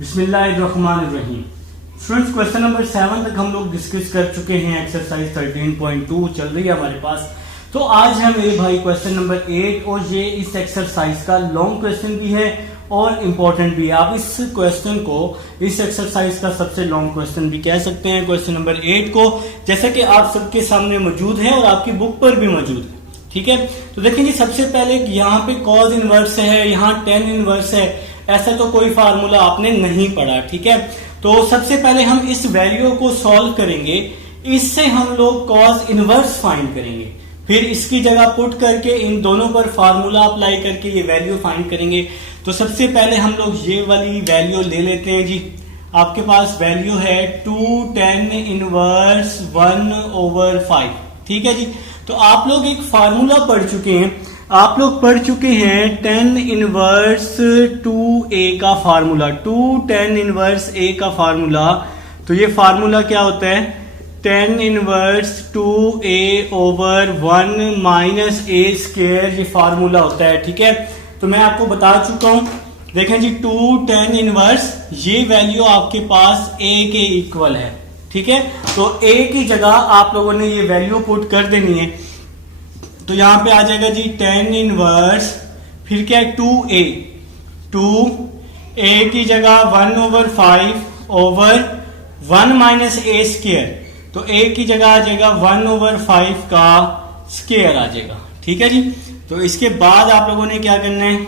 बिस्मिल्लाहिर्रहमानिर्रहीम। Students, question number 7 तक हम लोग डिस्कस कर चुके हैं। एक्सरसाइज 13.2 चल रही है हमारे पास। तो आज है मेरे भाई क्वेश्चन नंबर 8 और ये इस एक्सरसाइज का लॉन्ग क्वेश्चन भी है और इम्पोर्टेंट भी है। आप इस क्वेश्चन को, इस एक्सरसाइज का सबसे लॉन्ग क्वेश्चन भी कह सकते हैं, क्वेश्चन नंबर 8 को, जैसा कि आप सबके सामने मौजूद है और आपकी बुक पर भी मौजूद है। ठीक है, तो देखें जी, सबसे पहले यहाँ पे कॉज इनवर्स है, यहाँ टेन इनवर्स है। ऐसा तो कोई फार्मूला आपने नहीं पढ़ा। ठीक है, तो सबसे पहले हम इस वैल्यू को सॉल्व करेंगे। इससे हम लोग कॉज इनवर्स फाइंड करेंगे, फिर इसकी जगह पुट करके इन दोनों पर फार्मूला अप्लाई करके ये वैल्यू फाइंड करेंगे। तो सबसे पहले हम लोग ये वाली वैल्यू ले लेते हैं जी। आपके पास वैल्यू है 2 tan इनवर्स 1/5। ठीक है जी, तो आप लोग एक फार्मूला पढ़ चुके हैं, आप लोग पढ़ चुके हैं tan इनवर्स 2a का फार्मूला, 2 tan इनवर्स a का फार्मूला। तो ये फार्मूला क्या होता है? tan inverse 2a/1 minus a square, ये फार्मूला होता है। ठीक है, तो मैं आपको बता चुका हूं। देखें जी, 2 tan इनवर्स, ये वैल्यू आपके पास a के इक्वल है। ठीक है, तो a की जगह आप लोगों ने ये वैल्यू पुट कर देनी है। तो यहां पे आ जाएगा जी tan इनवर्स, फिर क्या है 2a, 2a की जगह 1/5/1 माइनस a स्क्वायर। तो a की जगह आ जाएगा 1/5 का स्क्वायर आ जाएगा। ठीक है जी, तो इसके बाद आप लोगों ने क्या करना है?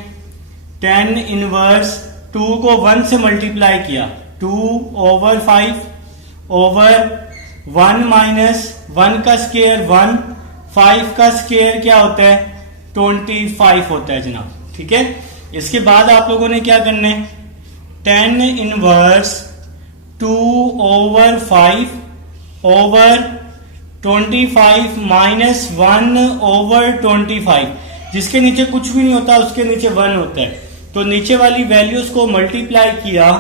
tan इनवर्स 2 को 1 से मल्टीप्लाई किया, 2/5/1 माइनस 1 का स्क्वायर 1, 5 का स्क्वायर क्या होता है? 25 होता है जनाब। ठीक है, इसके बाद आप लोगों ने क्या करना है? tan इनवर्स 2/5/25 माइनस 1/25, जिसके नीचे कुछ भी नहीं होता, उसके नीचे 1 होता है। तो नीचे वाली वैल्यूज को मल्टीप्लाई किया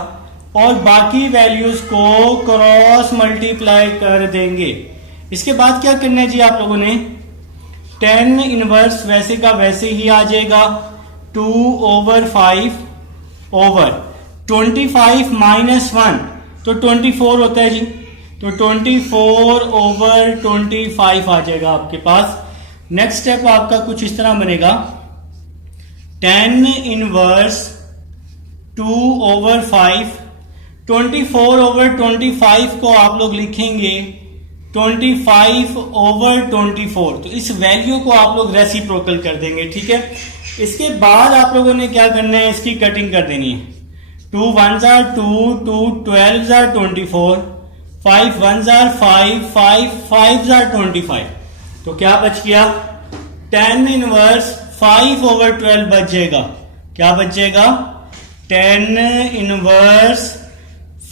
और बाकी वैल्यूज को क्रॉस मल्टीप्लाई कर देंगे। इसके बाद क्या करना है जी आप लोगों ने? tan इनवर्स वैसे का वैसे ही आ जाएगा, 2/5/25 माइनस 1, तो 24 होता है जी। तो 24/25 आ जाएगा आपके पास। नेक्स्ट स्टेप आपका कुछ इस तरह बनेगा, tan इनवर्स 2/5, 24/25 को आप लोग लिखेंगे 25/24। तो इस वैल्यू को आप लोग रेसिप्रोकल कर देंगे। ठीक है, इसके बाद आप लोगों ने क्या करना है? इसकी कटिंग कर देनी है। 2 1s are 2, 2 12s are 24, 5 1s are 5, 5 5s are 25। तो क्या बच गया? tan इनवर्स 5/12 बच जाएगा। क्या बच जाएगा? tan inverse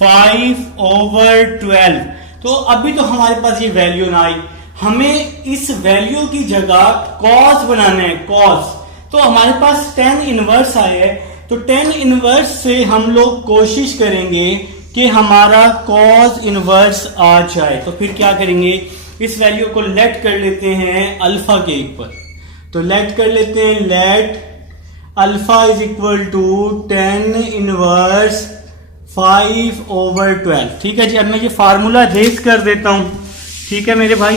5/12। तो अभी तो हमारे पास ये वैल्यू ना आई, हमें इस वैल्यू की जगह कॉस बनाना है, कॉस। तो हमारे पास tan इनवर्स आया है, तो tan इनवर्स से हम लोग कोशिश करेंगे कि हमारा कॉस इनवर्स आ जाए। तो फिर क्या करेंगे? इस वैल्यू को लेट कर लेते हैं अल्फा के ऊपर। तो लेट कर लेते हैं, let alpha is equal to tan inverse 5/12। ठीक है जी, अब मैं ये फार्मूला रेज कर देता हूं। ठीक है मेरे भाई,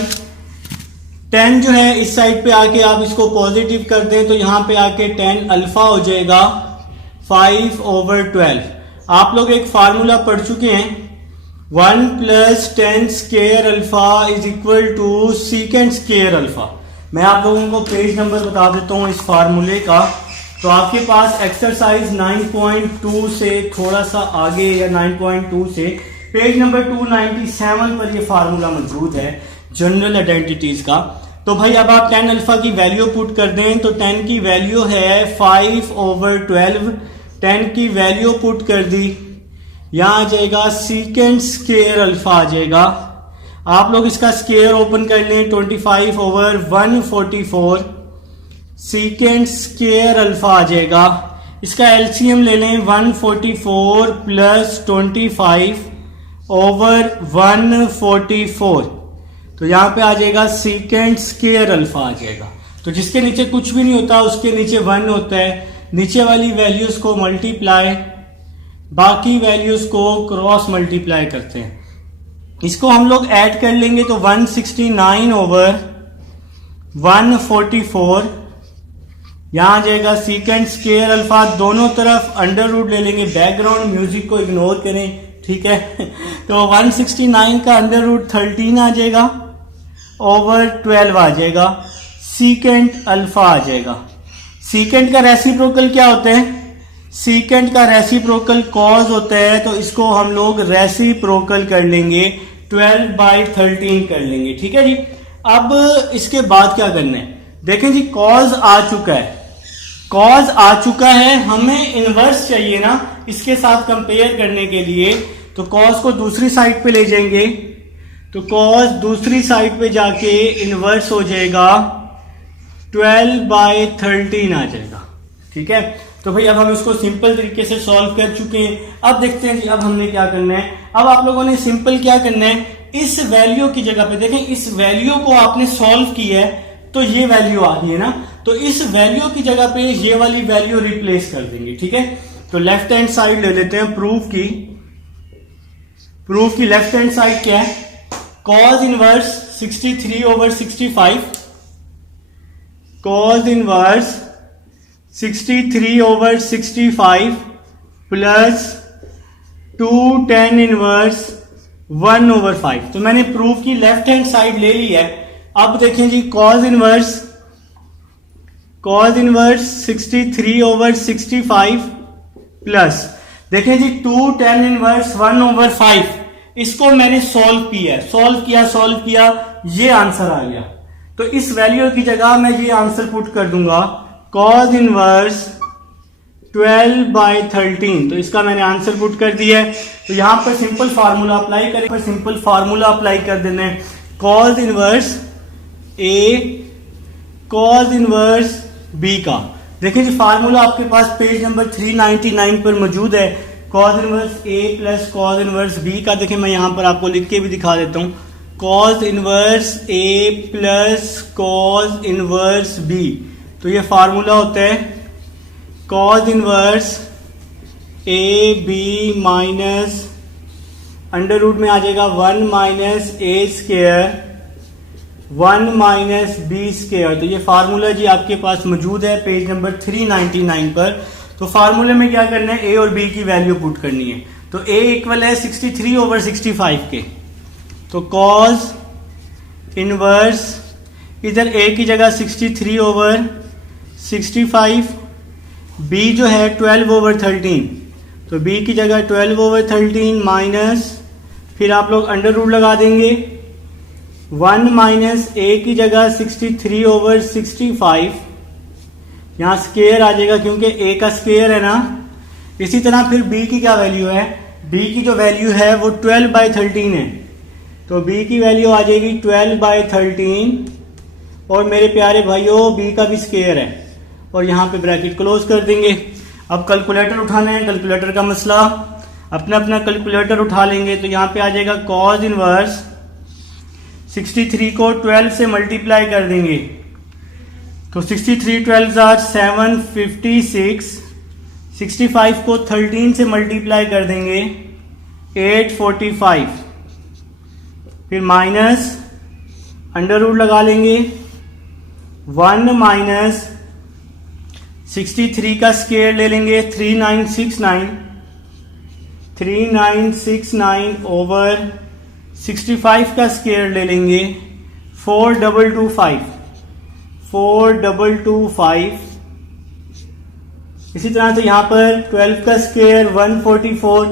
10 जो है इस साइड पे आके आप इसको पॉजिटिव कर दें, तो यहां पे आके tan अल्फा हो जाएगा 5/12। आप लोग एक फार्मूला पढ़ चुके हैं, 1 + tan square alpha is equal to secant square alpha. मैं आप लोगों को पेज नंबर बता देता हूं इस फार्मूले का। तो आपके पास एक्सरसाइज 9.2 से थोड़ा सा आगे, या 9.2 से पेज नंबर 297 पर ये फार्मूला मौजूद है जनरल आइडेंटिटीज का। तो भाई अब आप tan अल्फा की वैल्यू पुट कर दें, तो tan की वैल्यू है 5/12। tan की वैल्यू पुट कर दी, यहां आ जाएगा सीकेंड स्क्वायर अल्फा आ जाएगा। आप लोग इसका स्क्वायर ओपन कर लें, 25/144 सीकेंड स्क्वायर अल्फा आ जाएगा। इसका एलसीएम ले लें, 144 + 25/144। तो यहां पे आ जाएगा सीकेंड स्क्वायर अल्फा आ जाएगा। तो जिसके नीचे कुछ भी नहीं होता उसके नीचे 1 होता है। नीचे वाली वैल्यूज को मल्टीप्लाई बाकी वैल्यूज को क्रॉस मल्टीप्लाई करते हैं। इसको हम लोग ऐड कर लेंगे तो 169 ओवर 144, यहां आ जाएगा सीकेंड स्क्वायर अल्फा, दोनों तरफ अंडर रूट ले लेंगे, बैकग्राउंड म्यूजिक को इग्नोर करें, ठीक है। तो 169 का अंडर रूट 13 आ जाएगा ओवर 12 आ जाएगा, सीकेंड अल्फा आ जाएगा। सीकेंड का रेसिप्रोकल क्या होता है? सीकेंड का रेसिप्रोकल कॉज होता है, तो इसको हम लोग रेसिप्रोकल कर लेंगे, 12/13 कर लेंगे, ठीक है जी। अब इसके बाद क्या करना है, देखें जी कॉज आ चुका है, कॉज आ चुका है, हमें इनवर्स चाहिए ना इसके साथ कंपेयर करने के लिए, तो कॉज को दूसरी साइड पे ले जाएंगे, तो कॉज दूसरी साइड पे जाके इनवर्स हो जाएगा, 12/13 आ जाएगा, ठीक है। तो भाई अब हम इसको सिंपल तरीके से सॉल्व कर चुके हैं। अब देखते हैं जी अब हमने क्या करना है। अब आप लोगों ने सिंपल क्या करना है, इस वैल्यू की जगह पे देखें, इस वैल्यू को आपने सॉल्व किया है तो ये वैल्यू आ गई है ना, तो इस वैल्यू की जगह पे ये वाली वैल्यू रिप्लेस कर देंगे, ठीक है। तो लेफ्ट हैंड साइड ले लेते हैं, प्रूफ की लेफ्ट हैंड साइड क्या है, cos inverse 63 over 65, cause inverse 63 over 65 plus 2 tan inverse 1 over 5। तो मैंने प्रूफ की लेफ्ट हैंड साइड ले ली है। अब देखें जी कॉज इनवर्स 63 ओवर 65 प्लस देखें जी 2 tan इनवर्स 1 ओवर 5, इसको मैंने सॉल्व किया, ये आंसर आ गया। तो इस वैल्यू की जगह मैं ये आंसर पुट कर दूंगा, कॉज इनवर्स 12/13, तो इसका मैंने आंसर पुट कर दिया है। तो यहां पर सिंपल फार्मूला अप्लाई कर देना है, कॉज इनवर्स ए कॉज इनवर्स बी का। देखिए जी फार्मूला आपके पास पेज नंबर 399 पर मौजूद है, cos inverse A plus cos inverse B का। देखिए मैं यहां पर आपको लिख के भी दिखा देता हूं, cos inverse A plus cos inverse B, तो ये फार्मूला होता है cos inverse A B minus under root में आ जाएगा 1 minus A square 1 minus B square. तो ये फार्मूला जी आपके पास मौजूद है पेज नंबर 399 पर। तो फार्मूले में क्या करना है, ए और बी की वैल्यू पुट करनी है। तो ए इक्वल है 63 ओवर 65 के, तो कॉज इनवर्स इधर ए की जगह 63 ओवर 65, बी जो है 12 ओवर 13, तो बी की जगह 12 ओवर 13 माइनस, फिर आप लोग अंडर रूट लगा देंगे, 1 माइनस ए की जगह 63 ओवर 65, यहां स्क्वायर आ जाएगा क्योंकि ए का स्क्वायर है ना। इसी तरह फिर बी की क्या वैल्यू है, बी की जो वैल्यू है वो 12/13 है, तो बी की वैल्यू आ जाएगी 12/13, और मेरे प्यारे भाइयों बी का भी स्क्वायर है, और यहां पे ब्रैकेट क्लोज कर देंगे। अब कैलकुलेटर उठाना है, कैलकुलेटर का मसला, अपना अपना कैलकुलेटर उठा लेंगे। तो यहां पे आ जाएगा कॉज इनवर्स 63 को 12 से मल्टीप्लाई कर देंगे, तो 63 12 आर 756, 65 को 13 से मल्टीप्लाई कर देंगे 845, फिर माइनस अंडर रूट लगा लेंगे, 1 माइनस 63 का स्क्वायर ले लेंगे 3969 ओवर 65 का स्क्वायर ले लेंगे 4225। इसी तरह से यहां पर 12 का स्क्वायर 144,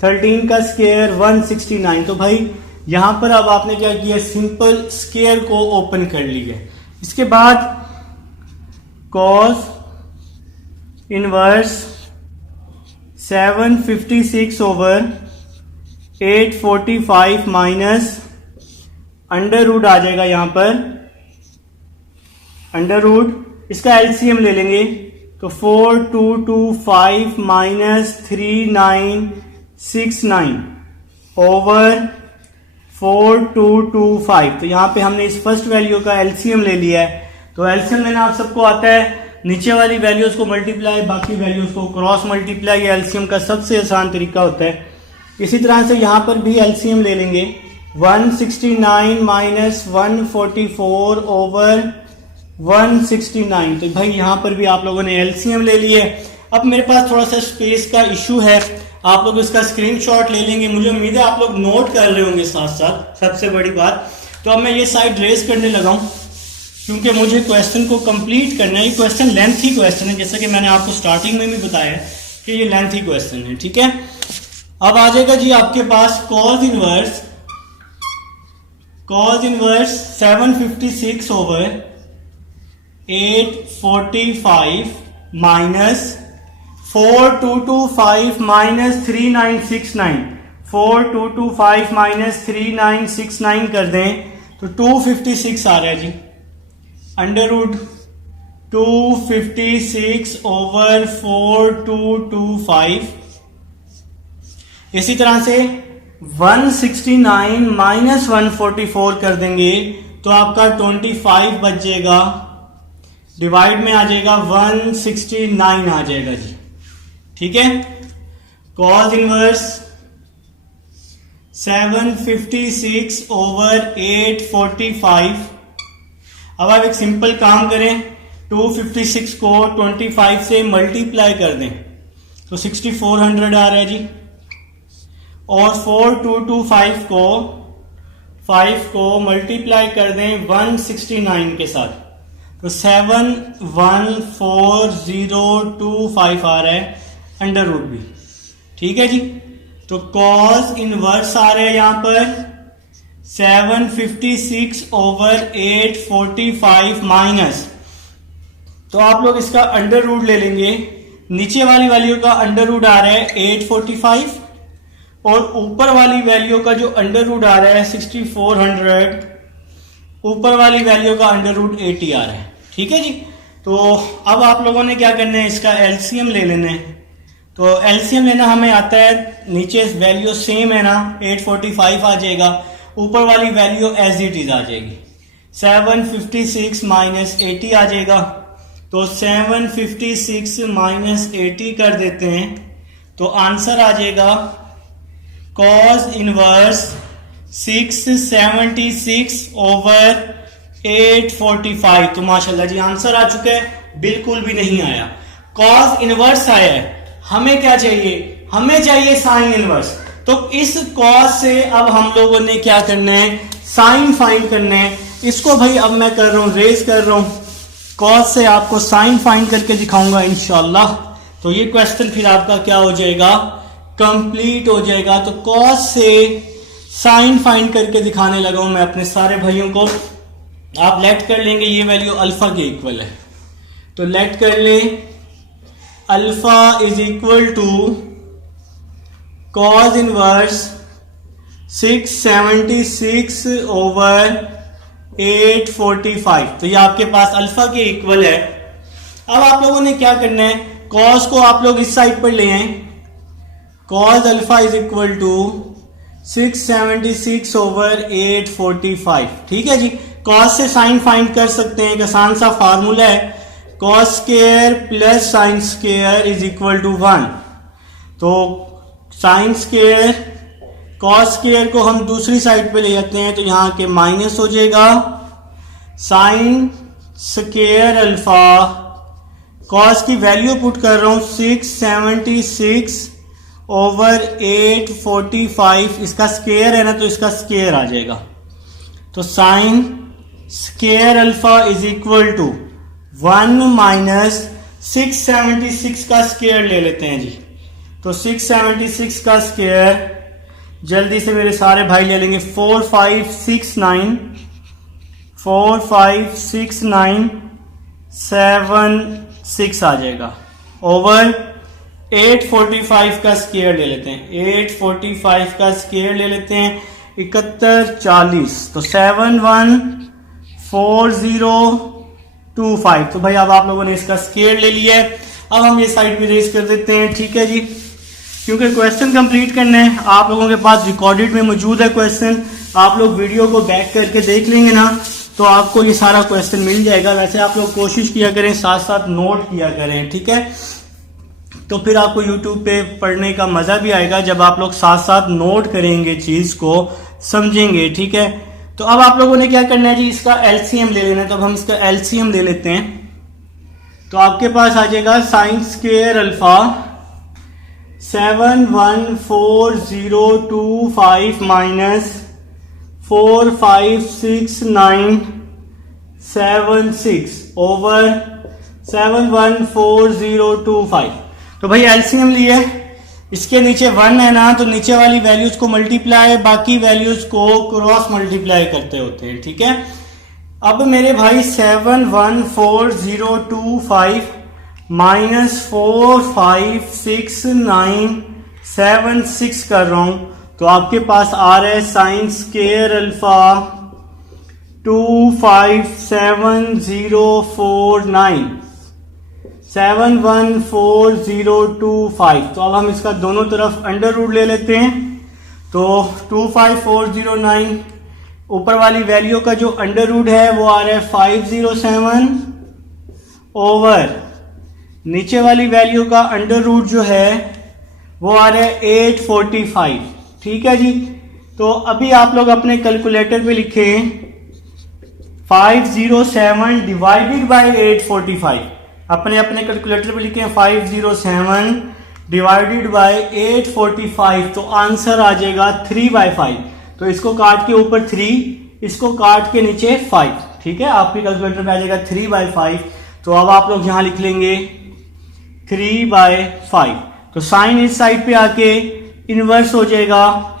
13 का स्क्वायर 169। तो भाई यहां पर अब आपने क्या किया, सिंपल स्क्वायर को ओपन कर लिया। इसके बाद cos inverse 756 over 845 minus under root आ जाएगा यहां पर, अंडर रूट, इसका एलसीएम ले लेंगे तो 4225 माइनस 3969 ओवर 4225। तो यहां पे हमने इस फर्स्ट वैल्यू का एलसीएम ले लिया है। तो एलसीएम लेना आप सबको आता है, नीचे वाली वैल्यूज को मल्टीप्लाई, बाकी वैल्यूज को क्रॉस मल्टीप्लाई, ये एलसीएम का सबसे आसान तरीका होता है। इसी तरह से यहाँ पर भी एलसीएम ले लेंगे। 169 माइनस 144 ओवर 169, तो भाई यहाँ पर भी आप लोगों ने एलसीएम ले लिए। अब मेरे पास थोड़ा सा स्पेस का इशू है, आप लोग इसका स्क्रीनशॉट ले लेंगे। मुझे उम्मीद है आप लोग नोट कर रहे होंगे साथ साथ, सबसे बड़ी बात। तो अब मैं ये साइड रेज करने लगा हूँ क्योंकि मुझे क्वेश्चन को कंप्लीट करना है। ये क्वेश्चन लेंथी क्वेश्चन है, जैसा कि मैंने आपको स्टार्टिंग में भी बताया है कि ये लेंथी क्वेश्चन है, ठीक है। अब आ जाएगा जी आपके पास cos inverse 756 over 845 minus 4225 minus 3969, 4225 minus 3969 कर दें तो 256 आ रहा है जी। Under root 256 over 4225। इसी तरह से 169 माइनस 144 कर देंगे तो आपका 25 बच जाएगा, डिवाइड में आ जाएगा 169 आ जाएगा जी, ठीक है। Cos inverse 756 over 845। अब आप एक सिंपल काम करें, 256 को 25 से मल्टीप्लाई कर दें तो 6400 आ रहा है जी, और 4225 को 5 को मल्टीप्लाई कर दें 169 के साथ तो 714025 आ रहा है, अंडर रूट भी, ठीक है जी। तो कॉस इनवर्स आ रहा है यहां पर 756 ओवर 845 माइनस, तो आप लोग इसका अंडर रूट ले लेंगे। नीचे वाली वैल्यू का अंडर रूट आ रहा है 845 और ऊपर वाली वैल्यू का जो अंडर रूट आ रहा है 6400, ऊपर वाली वैल्यू का अंडर रूट 80 आ रहा है, ठीक है जी। तो अब आप लोगों ने क्या करना है, इसका एलसीएम ले लेना है। तो एलसीएम लेना हमें आता है, नीचे वैल्यू सेम है ना, 845 आ जाएगा, ऊपर वाली वैल्यू एज इट इज आ जाएगी। 756 माइनस 80 आ जाएगा, तो 756 माइनस 80 कर देते हैं तो आंसर आ जाएगा कॉस इनवर्स 676 ओवर 845। तो माशाल्लाह जी आंसर आ चुका है, बिल्कुल भी नहीं आया, कॉस इनवर्स आया है। हमें क्या चाहिए, हमें चाहिए साइन इनवर्स। तो इस कॉस से अब हम लोगों ने क्या करना है, साइन फाइंड करना है। इसको भाई अब मैं कर रहा हूं, रेज कर रहा हूं, कॉस से आपको साइन फाइंड करके दिखाऊंगा इंशाल्लाह। तो ये क्वेश्चन फिर आपका क्या हो जाएगा, कंप्लीट हो जाएगा। तो कॉस से साइन फाइंड करके दिखाने लगा हूं मैं अपने सारे भाइयों को। आप लेट कर लेंगे, ये वैल्यू अल्फा के इक्वल है, तो लेट कर ले alpha is equal to cos inverse 676 over 845। तो ये आपके पास अल्फा के इक्वल है। अब आप लोगों ने क्या करना है, कॉस को आप लोग इस साइड पर ले आए, cos alpha is equal to 676 over 845, ठीक है जी। कॉस से साइन फाइंड कर सकते हैं, एक आसान सा फार्मूला है, cos square plus sine square is equal to 1। तो साइन स्क्वायर, कॉस स्क्वायर को हम दूसरी साइड पे ले जाते हैं तो यहां के माइनस हो जाएगा, साइन स्क्वायर अल्फा, कॉस की वैल्यू पुट कर रहा हूं 676 ओवर 845, इसका स्क्वायर है ना तो इसका स्क्वायर आ जाएगा। तो sine square alpha is equal to 1 minus 676 का स्क्वायर ले लेते हैं जी। तो 676 का स्क्वायर जल्दी से मेरे सारे भाई ले लेंगे, 456976 आ जाएगा, ओवर 845 का स्क्वायर ले लेते हैं, 845 का स्क्वायर ले लेते हैं 7140, तो 714025। तो भाई अब आप लोगों ने इसका स्क्वायर ले लिया है। अब हम ये साइड भी रेज कर देते हैं, ठीक है जी, क्योंकि क्वेश्चन कंप्लीट करना है। आप लोगों के पास रिकॉर्डेड में मौजूद है क्वेश्चन, आप लोग वीडियो को बैक करके देख लेंगे ना तो आपको ये सारा क्वेश्चन मिल जाएगा। वैसे आप लोग कोशिश किया करें, साथ साथ नोट किया करें, ठीक है। तो फिर आपको यूट्यूब पे पढ़ने का मजा भी आएगा जब आप लोग साथ साथ नोट करेंगे, चीज को समझेंगे, ठीक है। तो अब आप लोगों ने क्या करना है जी, इसका एलसीएम ले लेना है। तो अब हम इसका एलसीएम ले लेते हैं। तो आपके पास आ जाएगा sign square alpha 71402 minus 45696 over 71402। तो भाई एलसीएम लिए, इसके नीचे 1 है ना, तो नीचे वाली वैल्यूज को मल्टीप्लाई, बाकी वैल्यूज को क्रॉस मल्टीप्लाई करते होते हैं, ठीक है। अब मेरे भाई 71402 माइनस 45696 कर रहा हूं, तो आपके पास आ रहा है साइन स्क्वायर अल्फा 257049 71402। तो अब हम इसका दोनों तरफ अंडर रूट ले लेते हैं। तो 25409 ऊपर वाली वैल्यू का जो अंडर रूट है वो आ रहा है 507 ओवर नीचे वाली वैल्यू का अंडर रूट जो है वो आ रहा है 845, ठीक है जी। तो अभी आप लोग अपने कैलकुलेटर पे लिखें 507 डिवाइडेड बाय 845, अपने अपने कैलकुलेटर पे लिखें 507 डिवाइडेड बाय 845, तो आंसर आ जाएगा 3/5। तो इसको काट के ऊपर 3, इसको काट के नीचे 5, ठीक है। आपके कैलकुलेटर पे आ जाएगा 3/5। तो अब आप लोग यहां लिख लेंगे 3/5। तो साइन इस साइड पे आके इनवर्स हो जाएगा,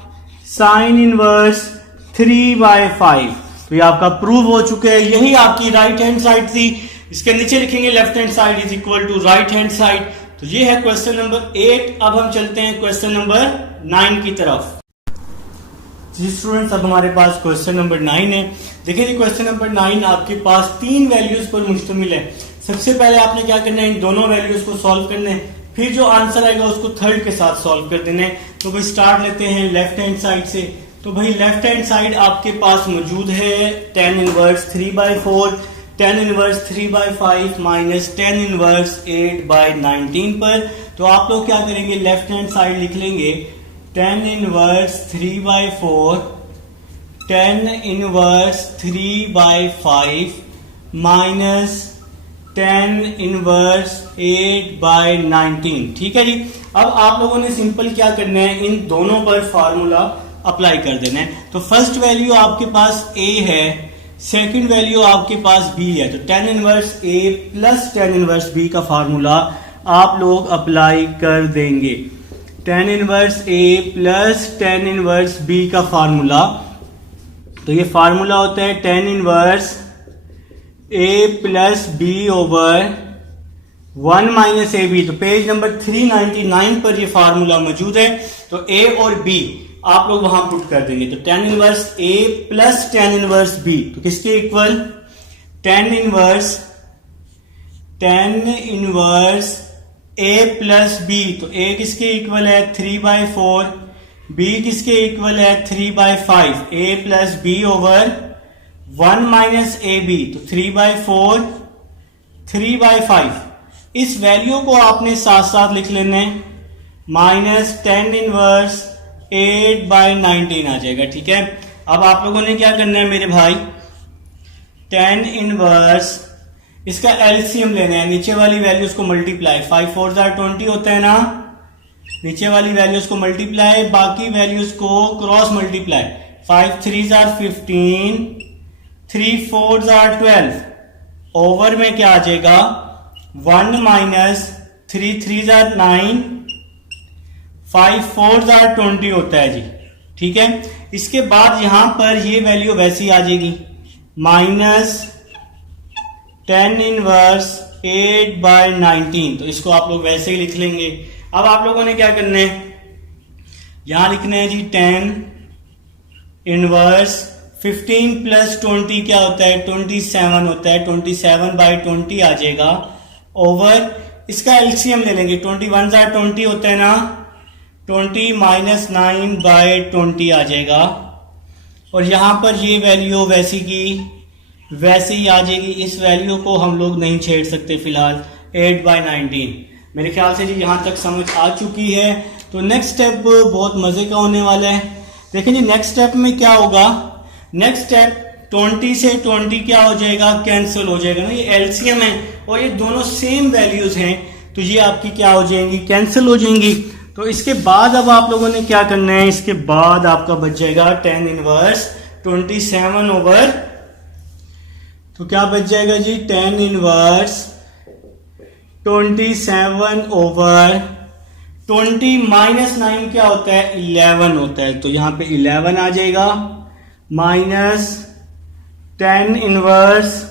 साइन इनवर्स 3/5। तो ये आपका प्रूव हो चुके हैं। यही आपकी राइट हैंड साइड थी। इसके नीचे लिखेंगे left hand side is equal to right hand side. तो ये है क्वेश्चन नंबर 8। अब हम चलते हैं क्वेश्चन नंबर 9 की तरफ। जी स्टूडेंट्स, अब हमारे पास क्वेश्चन नंबर 9 है। देखिए जी, क्वेश्चन नंबर 9 आपके पास 3 वैल्यूज पर मुश्तमिल है। सबसे पहले आपने क्या करना है, इन दोनों वैल्यूज को सॉल्व करना है, फिर जो आंसर आएगा उसको थर्ड के साथ सॉल्व कर देना है। तो भाई स्टार्ट लेते हैं लेफ्ट हैंड साइड से। तो भाई लेफ्ट हैंड साइड आपके पास मौजूद है tan inverse 3/4, tan inverse 3/5 minus tan inverse 8/19 पर। तो आप लोग क्या करेंगे, लेफ्ट हैंड साइड लिख लेंगे tan inverse 3/4, tan inverse 3/5 minus tan inverse 8/19, ठीक है जी। अब आप लोगों ने सिंपल क्या करना है, इन दोनों पर फार्मूला अप्लाई कर देना है। तो फर्स्ट वैल्यू आपके पास a है, सेकंड वैल्यू आपके पास b है। तो tan inverse a plus tan inverse b का फार्मूला आप लोग अप्लाई कर देंगे। tan inverse a plus tan inverse b का फार्मूला, तो ये फार्मूला होता है tan inverse a plus b over 1 minus A B. तो पेज नंबर 399 पर ये फार्मूला मौजूद है। तो a और b आप लोग वहां पुट कर देंगे। तो tan inverse a plus tan inverse b, तो किसके equal, tan inverse a plus b। तो a किसके इक्वल है 3/4, b किसके इक्वल है 3/5, a plus b over 1 minus A B. तो 3/4 3/5। इस वैल्यू को आपने साथ साथ लिख लेना है, माइनस tan इनवर्स 8/19 आ जाएगा, ठीक है। अब आप लोगों ने क्या करना है मेरे भाई, tan इनवर्स इसका एलसीएम लेना है, नीचे वाली वैल्यूज को मल्टीप्लाई, 5 4 20 होता है ना, नीचे वाली वैल्यूज को मल्टीप्लाई, बाकी वैल्यूज को क्रॉस मल्टीप्लाई, 5 3 15, 3 4 12 ओवर में क्या आ जाएगा 1 माइनस 3 3 9, 5 4 20 होता है जी, ठीक है। इसके बाद यहां पर ये वैल्यू वैसी आ जाएगी, माइनस tan इनवर्स 8/19। तो इसको आप लोग वैसे ही लिख लेंगे। अब आप लोगों ने क्या करना है, यहां लिखना है जी tan इनवर्स 15 प्लस 20 क्या होता है 27 होता है, 27/20 आ जाएगा ओवर, इसका एलसीएम ले लेंगे, 21 20 होता है ना, 20 माइनस 9/20 आ जाएगा। और यहां पर ये वैल्यू वैसी की वैसे ही आ जाएगी। इस वैल्यू को हम लोग नहीं छेड़ सकते फिलहाल। 8/19 मेरे ख्याल से जी यहाँ तक समझ आ चुकी है। तो नेक्स्ट स्टेप बहुत मजे का होने वाला है। देखें जी नेक्स्ट स्टेप में क्या होगा। नेक्स्ट स्टेप 20 से 20 क्या हो जाएगा, कैंसिल हो जाएगा ना। ये एलसीएम है और ये दोनों सेम वैल्यूज हैं, तो ये आपकी क्या हो जाएंगी, कैंसिल हो जाएंगी। तो इसके बाद अब आप लोगों ने क्या करना है, इसके बाद आपका बच जाएगा tan इनवर्स 27 ओवर, तो क्या बच जाएगा जी, tan इनवर्स 27 ओवर 20 माइनस 9 क्या होता है, 11 होता है। तो यहां पे 11 आ जाएगा माइनस tan इनवर्स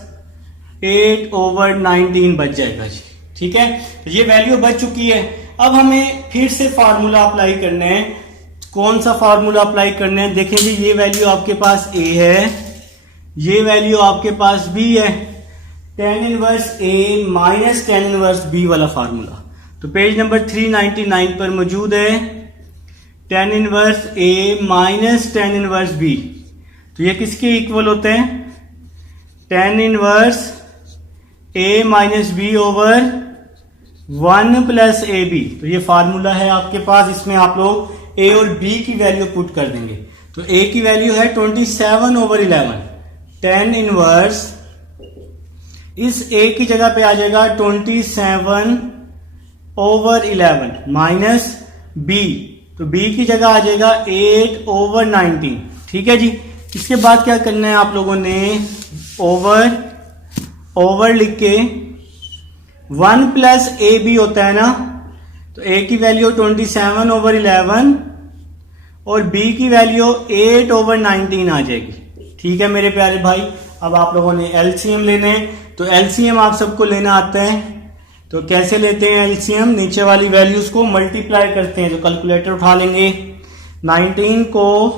8/19 बच जाएगा जी। ठीक है, तो ये वैल्यू बच चुकी है। अब हमें फिर से फार्मूला अप्लाई करना है। कौन सा फार्मूला अप्लाई करना है, देखें जी ये वैल्यू आपके पास a है, ये वैल्यू आपके पास b है। tan inverse a minus tan inverse b वाला फार्मूला तो पेज नंबर 399 पर मौजूद है। tan inverse a minus tan inverse b, तो ये किसके इक्वल होते हैं, tan inverse a minus b over 1 plus A B. तो ये फार्मूला है आपके पास, इसमें आप लोग a और b की वैल्यू पुट कर देंगे। तो a की वैल्यू है 27/11, tan इनवर्स इस a की जगह पे आ जाएगा 27/11 माइनस b, तो b की जगह आ जाएगा 8/19। ठीक है जी, इसके बाद क्या करना है आप लोगों ने, ओवर लिख के 1 प्लस ए बी होता है ना, तो a की वैल्यू 27/11 और b की वैल्यू 8/19 आ जाएगी। ठीक है मेरे प्यारे भाई, अब आप लोगों ने एलसीएम लेने हैं। तो एलसीएम आप सबको लेना आता है, तो कैसे लेते हैं एलसीएम, नीचे वाली वैल्यूज को मल्टीप्लाई करते हैं। तो कैलकुलेटर उठा लेंगे, 19 को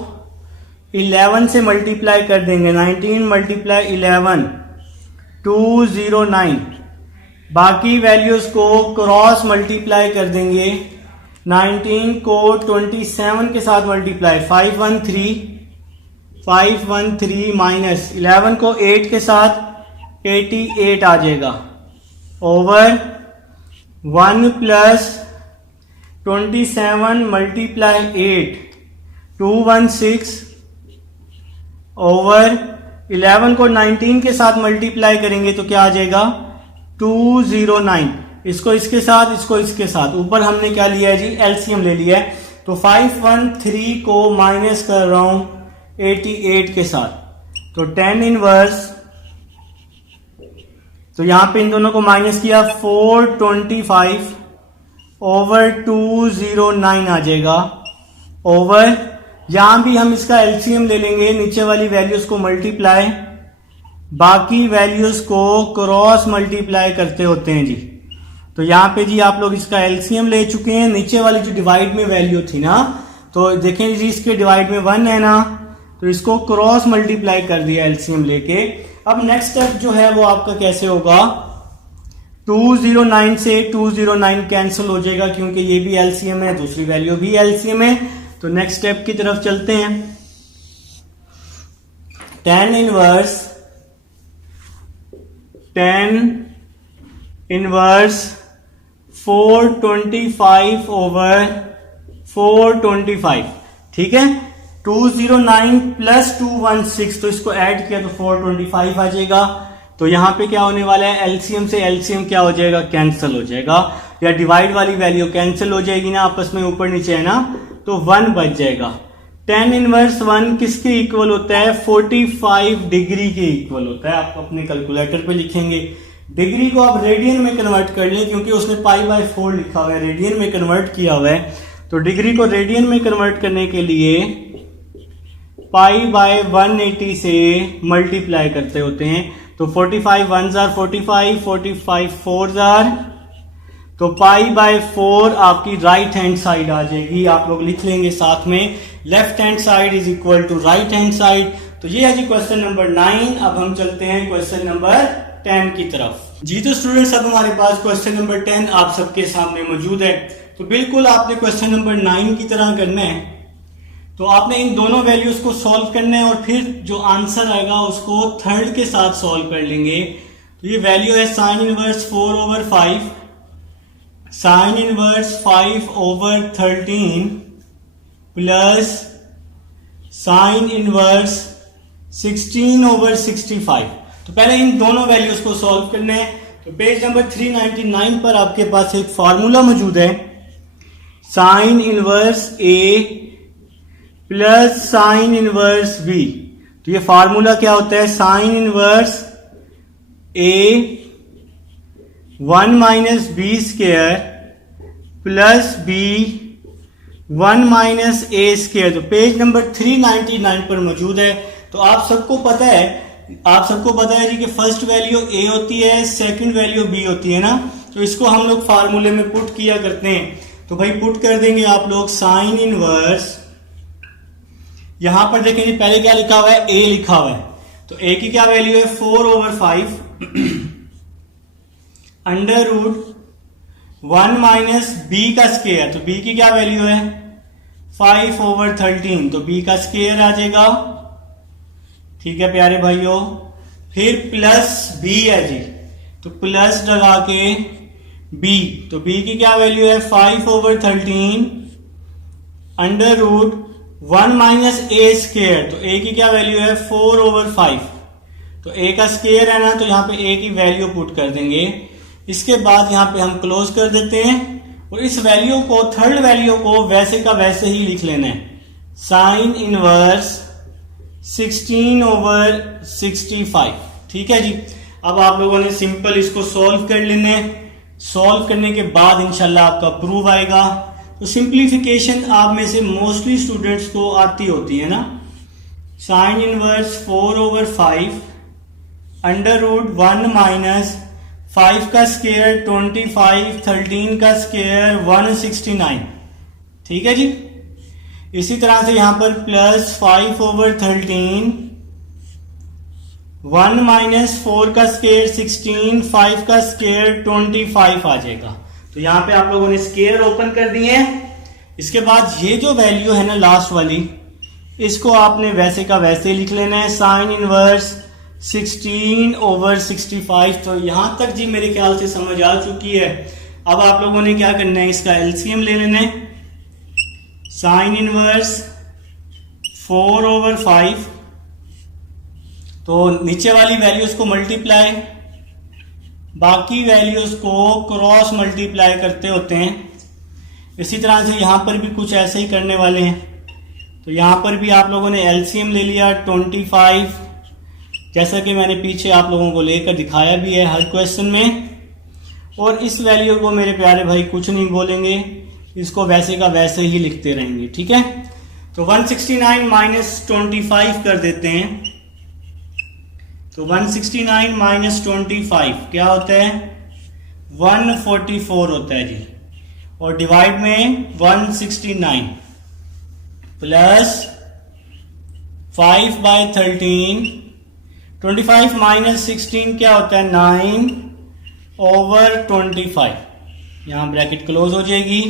11 से मल्टीप्लाई कर देंगे, 19 मल्टीप्लाई 11 209, बाकी वैल्यूज को क्रॉस मल्टीप्लाई कर देंगे। 19 को 27 के साथ मल्टीप्लाई 513 माइनस 11 को 8 के साथ 88 आ जाएगा ओवर 1 प्लस 27 मल्टीप्लाई 8 216 ओवर 11 को 19 के साथ मल्टीप्लाई करेंगे तो क्या आ जाएगा 209। इसको इसके साथ, इसको इसके साथ, ऊपर हमने क्या लिया है जी, एलसीएम ले लिया है। तो 513 को माइनस कर रहा हूं 88 के साथ, तो tan इनवर्स, तो यहां पे इन दोनों को माइनस किया 425 ओवर 209 आ जाएगा ओवर, यहां भी हम इसका एलसीएम ले लेंगे, नीचे वाली वैल्यूज को मल्टीप्लाई, बाकी वैल्यूज को क्रॉस मल्टीप्लाई करते होते हैं जी। तो यहां पे जी आप लोग इसका एलसीएम ले चुके हैं। नीचे वाली जो डिवाइड में वैल्यू थी ना, तो देखें जी इसके डिवाइड में 1 है ना, तो इसको क्रॉस मल्टीप्लाई कर दिया एलसीएम लेके। अब नेक्स्ट स्टेप जो है वो आपका कैसे होगा, 209 से 209 कैंसिल हो जाएगा क्योंकि ये भी एलसीएम है, दूसरी वैल्यू भी एलसीएम है। तो नेक्स्ट स्टेप की तरफ चलते हैं। tan इनवर्स 425 ओवर 425, ठीक है, 209 प्लस 216, तो इसको ऐड किया तो 425 आ जाएगा। तो यहां पे क्या होने वाला है, एलसीएम से एलसीएम क्या हो जाएगा, कैंसिल हो जाएगा, या डिवाइड वाली वैल्यू कैंसिल हो जाएगी ना, आपस में ऊपर नीचे है ना, तो 1 बच जाएगा। tan इनवर्स 1 किसके इक्वल होता है, 45 डिग्री के इक्वल होता है। आप अपने कैलकुलेटर पे लिखेंगे, डिग्री को आप रेडियन में कन्वर्ट कर लें क्योंकि उसने π/4 लिखा हुआ है, रेडियन में कन्वर्ट किया हुआ है। तो डिग्री को रेडियन में कन्वर्ट करने के लिए π/180 से मल्टीप्लाई करते होते हैं। तो 45 1 जार 45, 45 4 जार, तो π/4 आपकी राइट हैंड साइड आ जाएगी। आप लोग लिख लेंगे साथ में, left hand side is equal to right hand side. तो ये है जी क्वेश्चन नंबर 9। अब हम चलते हैं क्वेश्चन नंबर 10 की तरफ। जी तो स्टूडेंट्स, अब हमारे पास क्वेश्चन नंबर 10 आप सबके सामने मौजूद है। तो बिल्कुल आपने क्वेश्चन नंबर 9 की तरह करना है। तो आपने इन दोनों वैल्यूज को सॉल्व करना है और फिर जो आंसर आएगा उसको थर्ड के साथ सॉल्व कर लेंगे। तो ये वैल्यू है sine inverse 4/5, sine inverse 5/13 plus sine inverse 16/65। तो पहले इन दोनों वैल्यूज को सॉल्व करना है। तो पेज नंबर 399 पर आपके पास एक फार्मूला मौजूद है, sine inverse A plus sine inverse B. तो ये फार्मूला क्या होता है, sine inverse A 1 minus B square plus B 1 minus A square. तो पेज नंबर 399 पर मौजूद है। तो आप सबको पता है जी कि फर्स्ट वैल्यू ए होती है, सेकंड वैल्यू बी होती है ना। तो इसको हम लोग फार्मूले में पुट किया करते हैं। तो भाई पुट कर देंगे आप लोग साइन इनवर्स, यहां पर देखें जी पहले क्या लिखा हुआ है, ए लिखा हुआ है। तो ए की क्या वैल्यू है 4/5 अंडर रूट 1 माइनस बी का स्क्वायर। तो बी की क्या वैल्यू है 5/13, तो बी का स्क्वायर आ जाएगा। ठीक है प्यारे भाइयों, फिर प्लस बी है जी, तो प्लस लगा के बी, तो बी की क्या वैल्यू है 5/13 under root 1 minus A square. तो ए की क्या वैल्यू है 4/5, तो ए का स्क्वायर है ना, तो यहां पे ए की वैल्यू पुट कर देंगे। इसके बाद यहां पे हम क्लोज कर देते हैं और इस वैल्यू को, थर्ड वैल्यू को वैसे का वैसे ही लिख लेना है, साइन इनवर्स 16/65। ठीक है जी। अब आप लोगों ने सिंपल इसको सॉल्व कर लेने, सॉल्व करने के बाद इंशाल्लाह आपका प्रूफ आएगा। तो सिंप्लीफिकेशन आप में से मोस्टली स्टूडेंट्स को आती होती है ना। Sine inverse 4/5 under root 1 minus 5 का स्क्वायर 25, 13 का स्क्वायर 169। ठीक है जी। इसी तरह से यहां पर प्लस 5/13 1 माइनस 4 का स्क्वायर 16, 5 का स्क्वायर 25 आ जाएगा। तो यहां पे आप लोगों ने स्क्वायर ओपन कर दिए हैं। इसके बाद ये जो वैल्यू है ना लास्ट वाली, इसको आपने वैसे का वैसे लिख लेना है, साइन इनवर्स 16/65। तो यहां तक जी मेरे ख्याल से समझ आ चुकी है। अब आप लोगों ने क्या करना है, इसका एलसीएम ले लेना है। साइन इनवर्स 4/5, तो नीचे वाली वैल्यूज को मल्टीप्लाई, बाकी वैल्यूज को क्रॉस मल्टीप्लाई करते होते हैं। इसी तरह से यहां पर भी कुछ ऐसे ही करने वाले हैं। तो यहां पर भी आप लोगों ने एलसीएम ले लिया 25, जैसा कि मैंने पीछे आप लोगों को लेकर दिखाया भी है हर क्वेश्चन में। और इस वैल्यू को मेरे प्यारे भाई कुछ नहीं बोलेंगे, इसको वैसे का वैसे ही लिखते रहेंगे। ठीक है। तो 169 माइनस 25 कर देते हैं। तो 169 माइनस 25 क्या होता है 144 होता है जी, और डिवाइड में 169 प्लस 5/13, 25 माइनस 16 क्या होता है 9/25। यहां ब्रैकेट क्लोज हो जाएगी,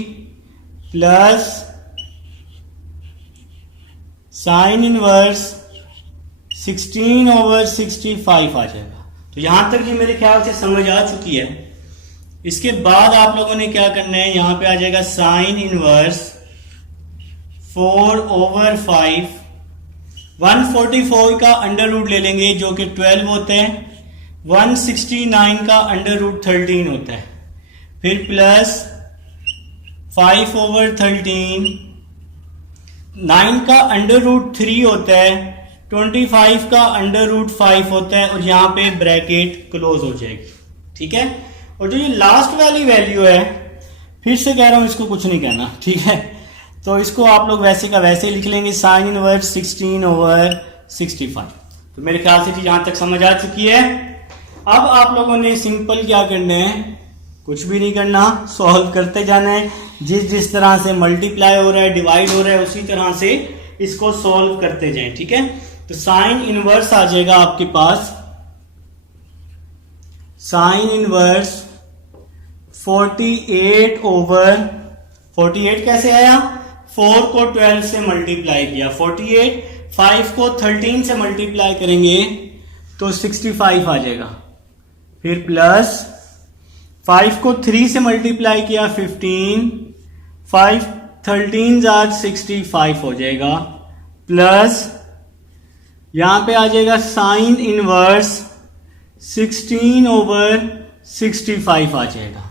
प्लस साइन इनवर्स 16/65 आ जाएगा। तो यहां तक जी मेरे ख्याल से समझ आ चुकी है। इसके बाद आप लोगों ने क्या करना है, यहां पे आ जाएगा साइन इनवर्स 4/5, 144 का अंडर रूट ले लेंगे जो कि 12 होता है, 169 का अंडर रूट 13 होता है, फिर प्लस 5/13, 9 का अंडर रूट 3 होता है, 25 का अंडर रूट 5 होता है, और यहां पे ब्रैकेट क्लोज हो जाएगी। ठीक है। और जो ये लास्ट वाली वैल्यू है, फिर से कह रहा हूं इसको कुछ नहीं कहना। ठीक है। तो इसको आप लोग वैसे का वैसे लिख लेंगे, साइन इनवर्स 16/65। तो मेरे ख्याल से यहां तक समझ आ चुकी है। अब आप लोगों ने सिंपल क्या करना है, कुछ भी नहीं करना, सॉल्व करते जाना है। जिस तरह से मल्टीप्लाई हो रहा है, डिवाइड हो रहा है, उसी तरह से इसको सॉल्व करते जाएं। ठीक है। तो साइन इनवर्स आ जाएगा आपके पास, साइन इनवर्स 48/48 कैसे आया, 4 को 12 से मल्टीप्लाई किया 48, 5 को 13 से मल्टीप्लाई करेंगे तो 65 आ जाएगा। फिर प्लस 5 को 3 से मल्टीप्लाई किया 15, 5 13 जार 65 हो जाएगा। प्लस यहां पे आ जाएगा साइन इनवर्स 16/65 आ जाएगा।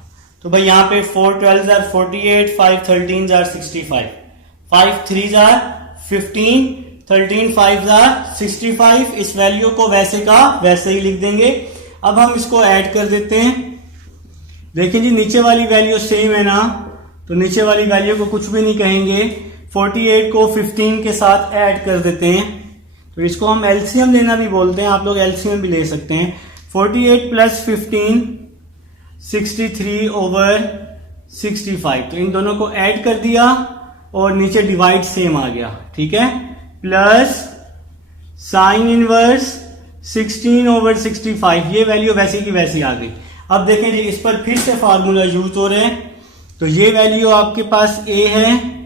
तो भाई यहां पे 4 12 जार 48, 5 13 जार 65, 5 3 जार 15, 13 5 जार 65। इस वैल्यू को वैसे का वैसे ही लिख देंगे। अब हम इसको ऐड कर देते हैं। देखिए जी नीचे वाली वैल्यू सेम है ना, तो नीचे वाली वैल्यू को कुछ भी नहीं कहेंगे। 48 को 15 के साथ ऐड कर देते हैं, तो इसको हम एलसीएम लेना भी बोलते हैं, आप लोग एलसीएम भी ले सकते हैं। 48 प्लस 15 63/65, तो इन दोनों को ऐड कर दिया और नीचे डिवाइड सेम आ गया, ठीक है। प्लस साइन इनवर्स 16/65, ये वैल्यू वैसे की वैसी आ गई। अब देखें जी इस पर फिर से फार्मूला यूज हो रहे हैं, तो ये वैल्यू आपके पास ए है,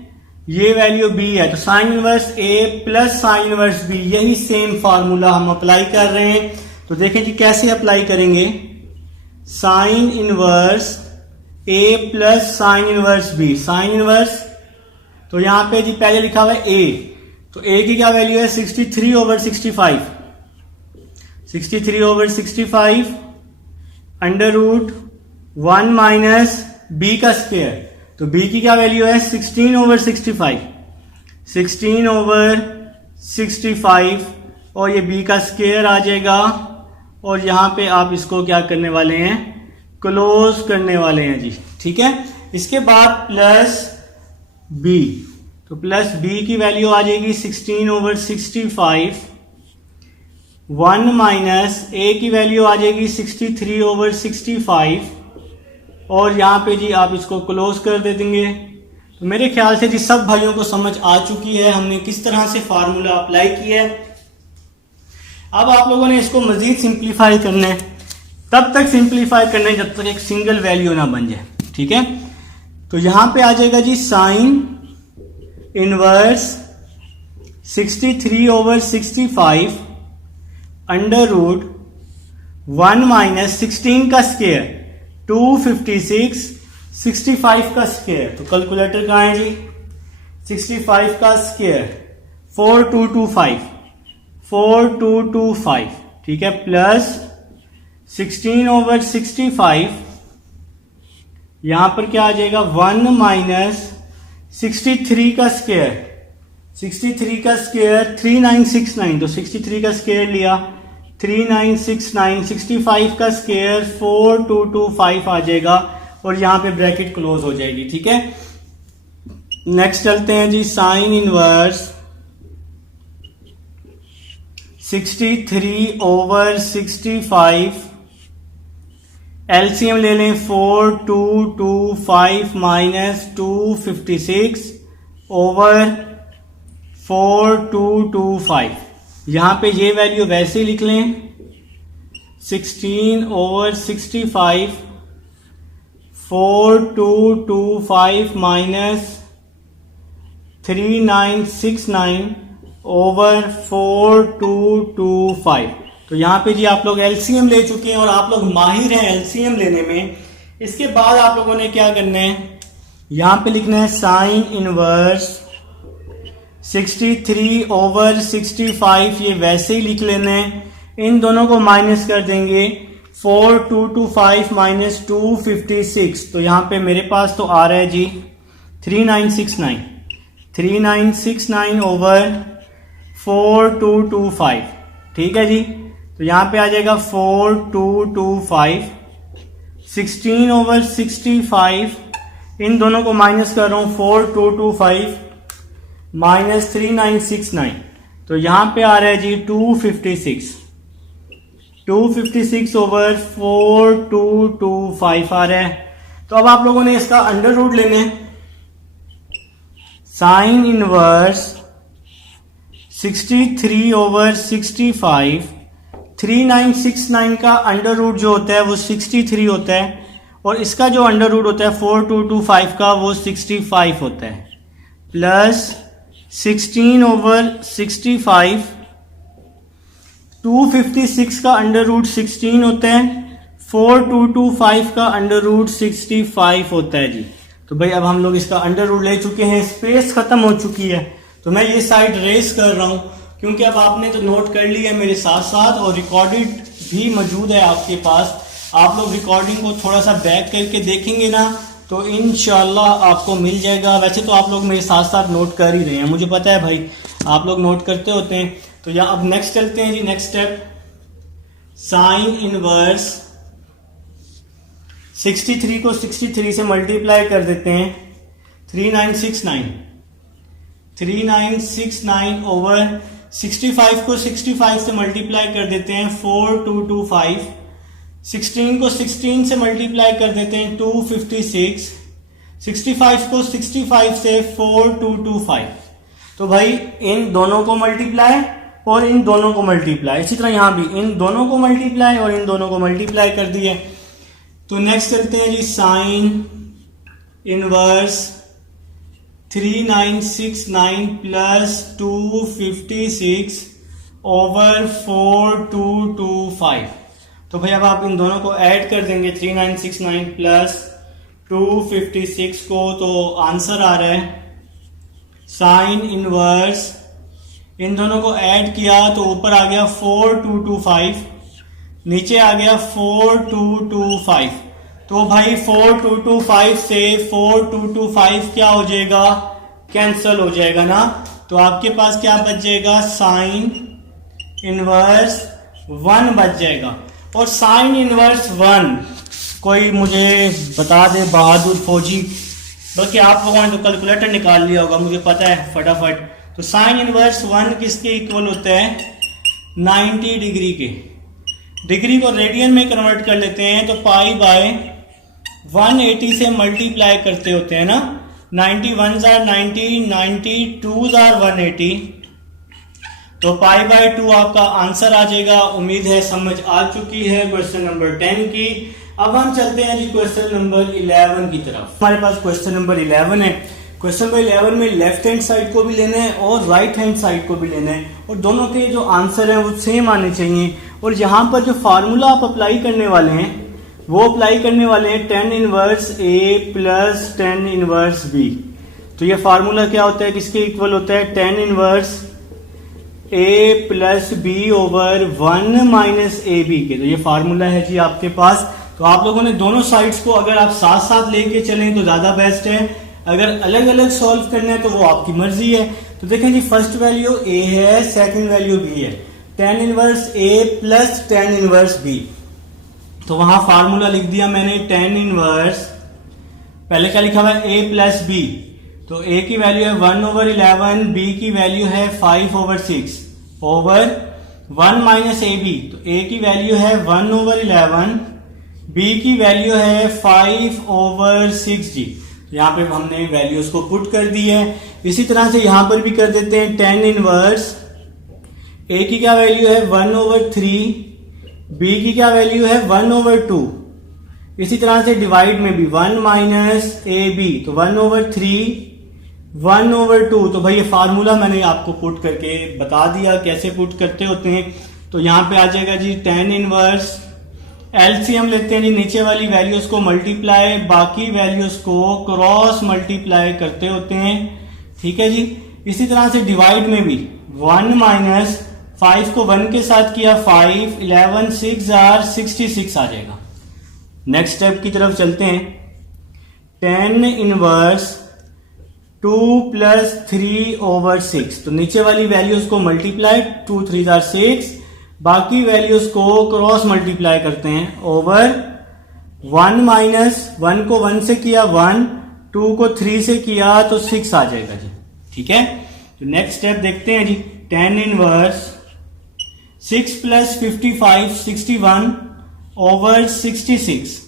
ये वैल्यू बी है, तो sine inverse A plus sine inverse B, यही सेम फार्मूला हम अप्लाई कर रहे हैं। तो देखें जी कैसे अप्लाई करेंगे। Sine inverse A plus sine inverse B, sine inverse, तो यहां पे जी पहले लिखा हुआ है ए, तो ए की क्या वैल्यू है 63/65, 63/65 अंडर रूट 1 माइनस बी का स्क्वायर, तो बी की क्या वैल्यू है 16/65, 16/65 और ये बी का स्क्वायर आ जाएगा। और यहां पे आप इसको क्या करने वाले हैं, क्लोज करने वाले हैं जी, ठीक है। इसके बाद प्लस बी, तो प्लस बी की वैल्यू आ जाएगी 16/65, 1 माइनस ए की वैल्यू आ जाएगी 63/65 और यहां पे जी आप इसको क्लोज कर दे देंगे। तो मेरे ख्याल से जी सब भाइयों को समझ आ चुकी है हमने किस तरह से फार्मूला अप्लाई किया है। अब आप लोगों ने इसको मजीद सिंप्लीफाई करना है, तब तक सिंप्लीफाई करना है जब तक एक सिंगल वैल्यू ना बन जाए, ठीक है। तो यहां पे आ जाएगा जी sine inverse 63/65 under root 1 minus 16 का स्क्वायर 256, 65 का स्क्वायर, तो कैलकुलेटर कहां है जी, 65 का स्क्वायर 4225, ठीक है। प्लस 16/65, यहां पर क्या आ जाएगा 1 माइनस 63 का स्क्वायर, 63 का स्क्वायर 3969, तो 63 का स्क्वायर लिया 3969, 65 का स्क्वायर 4225 आ जाएगा और यहां पे ब्रैकेट क्लोज हो जाएगी, ठीक है। नेक्स्ट चलते हैं जी साइन इनवर्स 63/65, एलसीएम ले लें 4225 माइनस 256/4225, यहां पे ये वैल्यू वैसे ही लिख लें 16/65 4225 माइनस 3969/4225। तो यहां पे जी आप लोग एलसीएम ले चुके हैं और आप लोग माहिर हैं एलसीएम लेने में। इसके बाद आप लोगों ने क्या करना है, यहां पे लिखना है साइन इनवर्स 63/65, ये वैसे ही लिख लेना है। इन दोनों को माइनस कर देंगे 4225 माइनस 256, तो यहां पे मेरे पास तो आ रहा है जी 3969/4225, ठीक है जी। तो यहां पे आ जाएगा 4225, 16/65, इन दोनों को माइनस कर रहा हूं 4225 माइनस 3969, तो यहां पे आ रहा है जी 256/4225 आ रहा है। तो अब आप लोगों ने इसका अंडर रूट लेने हैं। साइन इनवर्स 63/65, 3969 का अंडर रूट जो होता है वो 63 होता है और इसका जो अंडर रूट होता है 4225 का वो 65 होता है। प्लस 16/65। 256 का अंडर रूट 16 होता है, 4225 का अंडर रूट 65 होता है जी। तो भाई अब हम लोग इसका अंडर रूट ले चुके हैं, स्पेस खत्म हो चुकी है, तो मैं ये साइड रेस कर रहा हूं क्योंकि अब आपने तो नोट कर लिया मेरे साथ साथ और रिकॉर्डेड भी मौजूद है आपके पास। आप लोग रिकॉर्डिंग को थोड़ा सा बैक करके देखेंगे ना तो इंशाल्लाह आपको मिल जाएगा। वैसे तो आप लोग मेरे साथ साथ नोट कर ही रहे हैं, मुझे पता है भाई आप लोग नोट करते होते हैं। तो यहाँ अब नेक्स्ट चलते हैं जी, नेक्स्ट स्टेप, साइन इनवर्स 63 को 63 से मल्टीप्लाई कर देते हैं, 3969 ओवर 65 को 65 से मल्टीप्लाई कर देते हैं, 4225। 16 को 16 से मल्टीप्लाई कर देते हैं, 256। 65 को 65 से 4225। तो भाई इन दोनों को मल्टीप्लाई और इन दोनों को मल्टीप्लाई, इसी तरह यहां भी इन दोनों को मल्टीप्लाई और इन दोनों को मल्टीप्लाई कर दिए। तो नेक्स्ट चलते हैं जी, साइन इनवर्स 3969 प्लस 256 ओवर 4225। तो भाई अब आप इन दोनों को ऐड कर देंगे, 3969 प्लस 256 को, तो आंसर आ रहा है साइन इनवर्स, इन दोनों को ऐड किया तो ऊपर आ गया 4225, नीचे आ गया 4225। तो भाई 4225 से 4225 क्या हो जाएगा, कैंसल हो जाएगा ना। तो आपके पास क्या बच जाएगा, साइन इनवर्स 1 बच जाएगा। और साइन इनवर्स 1 कोई मुझे बता दे बहादुर फौजी, बल्कि आप लोगों ने तो कैलकुलेटर निकाल लिया होगा, मुझे पता है फटाफट। तो साइन इनवर्स 1 किसके इक्वल होता है, 90 डिग्री के। डिग्री को रेडियन में कन्वर्ट कर लेते हैं तो पाई बाय 180 से मल्टीप्लाई करते होते हैं ना, 90 1s are 90, 90 2s are 180, तो पाई बाय 2 आपका आंसर आ जाएगा। उम्मीद है समझ आ चुकी है क्वेश्चन नंबर 10 की। अब हम चलते हैं जी क्वेश्चन नंबर 11 की तरफ। हमारे पास क्वेश्चन नंबर 11 है। क्वेश्चन नंबर 11 में लेफ्ट हैंड साइड को भी लेना है और राइट हैंड साइड को भी लेना है, और दोनों के जो आंसर हैं वो सेम आने चाहिए। और यहाँ पर जो फार्मूला आप अप्लाई करने वाले हैं वो अप्लाई करने वाले हैं tan inverse A plus tan inverse B। तो ये फार्मूला क्या होता है, किसके इक्वल होता है, tan inverse A plus B over 1 minus AB के। तो ये फार्मूला है जी आपके पास। तो आप लोगों ने दोनों साइड्स को अगर आप साथ साथ लेके चलें तो ज्यादा बेस्ट है, अगर अलग अलग सॉल्व करना है तो वो आपकी मर्जी है। तो देखें जी, फर्स्ट वैल्यू A है, सेकंड वैल्यू B है, tan inverse A plus tan inverse B। तो वहां फार्मूला लिख दिया मैंने tan इनवर्स, पहले क्या लिखा हुआ है A प्लस B, तो A की वैल्यू है 1/11, B की वैल्यू है 5/6 ओवर 1 माइनस AB। तो A की वैल्यू है 1/11, B की वैल्यू है 5/6 जी। यहाँ पे हमने वैल्यूज को पुट कर दी है। इसी तरह से यहां पर भी कर देते हैं tan इनवर्स, A की क्या वैल्यू है 1/3, B की क्या वैल्यू है 1/2। इसी तरह से डिवाइड में भी 1 माइनस AB, तो 1/3 1/2। तो भाई ये फार्मूला मैंने आपको पुट करके बता दिया कैसे पुट करते होते हैं। तो यहाँ पे आ जाएगा जी tan इनवर्स, एलसीएम लेते हैं जी, नीचे वाली वैल्यूज को मल्टीप्लाई, बाकी वैल्यूज को क्रॉस मल्टीप्लाई करते होते हैं, ठीक है जी। इसी तरह से डिवाइड में भी 1 माइनस 5 को 1 के साथ किया 5, 11 6 आर 66 आ जाएगा। नेक्स्ट स्टेप की तरफ चलते हैं, tan इनवर्स 2 प्लस 3/6। तो नीचे वाली वैल्यूज को मल्टीप्लाई, 2 3 आर 6, बाकी वैल्यूज को क्रॉस मल्टीप्लाई करते हैं ओवर 1 माइनस 1 को 1 से किया 1, 2 को 3 से किया तो 6 आ जाएगा जी, ठीक है। तो नेक्स्ट स्टेप देखते हैं जी, tan inverse 6 plus 55 61 over 66।